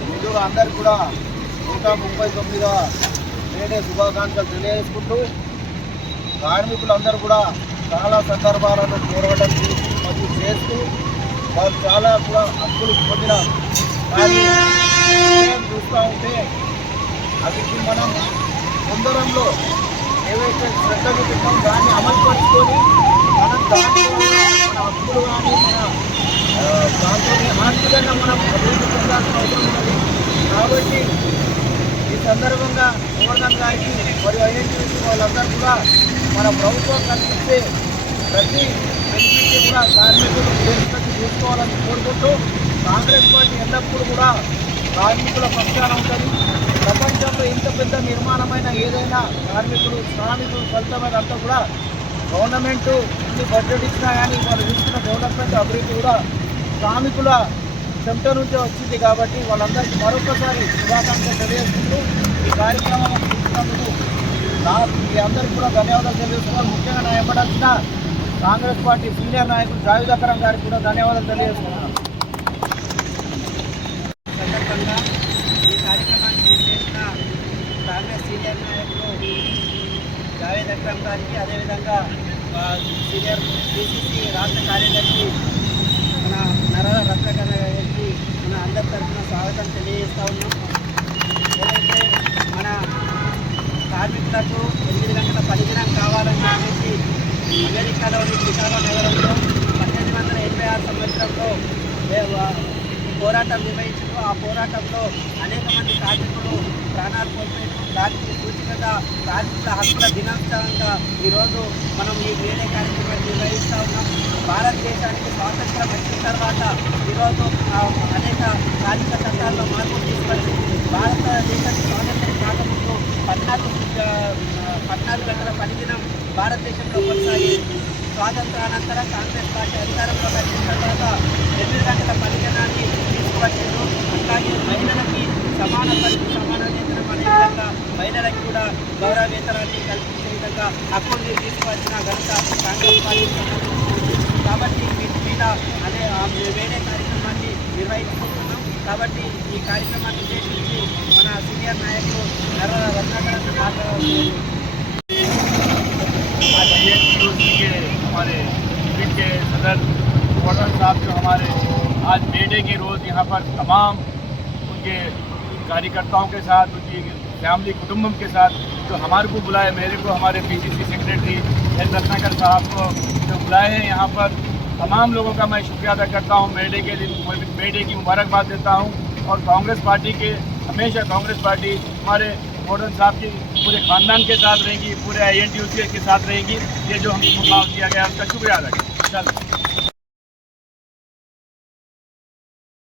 ముందుగా అందరు కూడా 139వ మేడే శుభాకాంక్షలు తెలియజేసుకుంటూ కార్మికులందరూ కూడా చాలా సందర్భాలను పోరాటం మరియు చేస్తూ వాళ్ళు చాలా కూడా హక్కులు పొందిన కానీ చూస్తూ ఉంటే అవికి మనం ముందరంలో ఏవైతే శ్రద్ధ చూపిస్తాం దాన్ని అమలుపరుచుకొని మనం దాంట్లో మన హక్కులు కానీ మన దాంతో ఆర్థికంగా మనం అభివృద్ధి చెందాల్సిన అవసరం ఉన్నది. కాబట్టి ఈ సందర్భంగా గవర్నర్ గారికి మరియు ఐఎన్టీసీ వాళ్ళందరూ కూడా మన ప్రభుత్వం కల్పించే ప్రతి బెనిఫిట్ కూడా కార్మికులు దేశపతి చూసుకోవాలని కోరుకుంటూ కాంగ్రెస్ పార్టీ ఎల్లప్పుడూ కూడా కార్మికుల పక్షాన ఉంటుంది. ప్రపంచంలో ఇంత పెద్ద నిర్మాణమైన ఏదైనా శ్రామికులు ఫలితమైనంతా కూడా గవర్నమెంట్ ఇన్ని బడ్జెట్ ఇచ్చినా కానీ వాళ్ళు చూస్తున్న డెవలప్మెంట్ అభివృద్ధి కూడా శ్రామికుల చెమట నుంచే వచ్చింది. కాబట్టి వాళ్ళందరికీ మరొకసారి శుభాకాంక్షలు తెలియజేస్తూ ఈ కార్యక్రమం తీసుకున్నందుకు మీ అందరికీ కూడా ధన్యవాదాలు తెలియజేస్తున్నాను. ముఖ్యంగా నా ఎంబడాల్సిన కాంగ్రెస్ పార్టీ సీనియర్ నాయకులు జావేద్ అక్రమ్ గారికి కూడా ధన్యవాదాలు తెలియజేస్తున్నాను. సందర్భంగా ఈ కార్యక్రమాన్ని చేసిన కాంగ్రెస్ సీనియర్ నాయకులు జావేద్ అక్రమ్ గారికి, అదేవిధంగా సీనియర్ పిసిసి రాష్ట్ర కార్యదర్శి మన నరద రత్నాకర్ గారికి మన అందరి తరఫున స్వాగతం తెలియజేస్తూ ఉన్నాం. ఏదైతే మన కార్మికులకు 8 గంటల పనిదినం కావాలని చెప్పేసి అమెరికాలోని చికాగో నగరంలో 1886 సంవత్సరంలో పోరాటం నిర్వహించారు. ఆ పోరాటంలో అనేక మంది కార్మికులు ప్రాణాలు కోల్పోయారు. దానికి సూచికగా కార్మికుల హక్కుల దినోత్సవంగా ఈరోజు మనం ఈ మేడే కార్యక్రమాన్ని నిర్వహిస్తూ ఉన్నాం. భారతదేశానికి స్వాతంత్రం వచ్చిన తర్వాత ఈరోజు అనేక కార్మిక చట్టాల్లో మార్పులు తీసుకొచ్చి భారతదేశానికి స్వాతంత్రం కాకముందు 14 గంటల పనిదినం భారతదేశంలో కొనసాగేది. స్వాతంత్రానంతరం కాంగ్రెస్ పార్టీ అధికారంలోకి వచ్చిన తర్వాత 8 గంటల పనిదినాన్ని తీసుకువచ్చారు. అట్లాగే మహిళలకి సమాన వేతనం అనే విధంగా మహిళలకు కూడా గౌరవ వేతనాన్ని కల్పించే విధంగా హక్కుల్ని తీసుకువచ్చిన ఘనత కాంగ్రెస్ పార్టీ. కాబట్టి వీటి మీద వేరే కార్యక్రమాన్ని నిర్వహించుకుంటున్నాం. కాబట్టి ఈ కార్యక్రమాన్ని ఉద్దేశించి మన సీనియర్ నాయకులు నరద రత్నాకర్ మాట్లాడుతున్నారు. हमारे यूनिट के सदर गवर्नर साहब जो हमारे आज मेडे के रोज़ यहाँ पर तमाम उनके कार्यकर्ताओं के साथ, उनकी फैमिली कुटुंबम के साथ जो हमारे को बुलाए, मेरे को हमारे पीसीसी सेक्रेटरी एल रत्नाकर साहब को जो बुलाए हैं यहाँ पर, तमाम लोगों का मैं शुक्रिया अदा करता हूँ। मेडे के दिन मेडे की मुबारकबाद देता हूँ। और कांग्रेस पार्टी के हमेशा कांग्रेस पार्टी हमारे गवर्नर साहब की पूरे ख़ानदान के साथ रहेगी, पूरे INTUC के साथ रहेगी। ये जो हमको मौका दिया गया उसका शुक्रिया अदा करें।